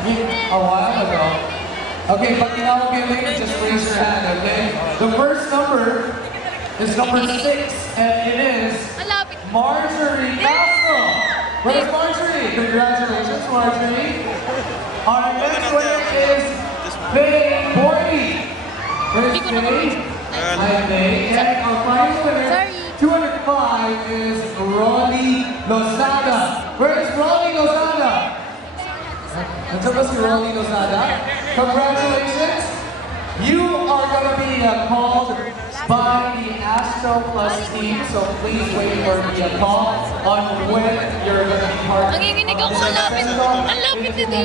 A while ago. Okay, pag tinawag kayo later, just raise your hand, okay? The first number is number 6, and it is Marjorie Castro. Where's Marjorie? Congratulations, Marjorie. Our next winner is Faye Bordy. Where's Faye? Hi, Faye. And our final winner, 205, is Rolly Lozada. Where's Rolly Lozada? Until si Rolly Lozada. Congratulations. You are going to be called by the Astro Plus team, so please wait for the call on when you're going to be part of this event.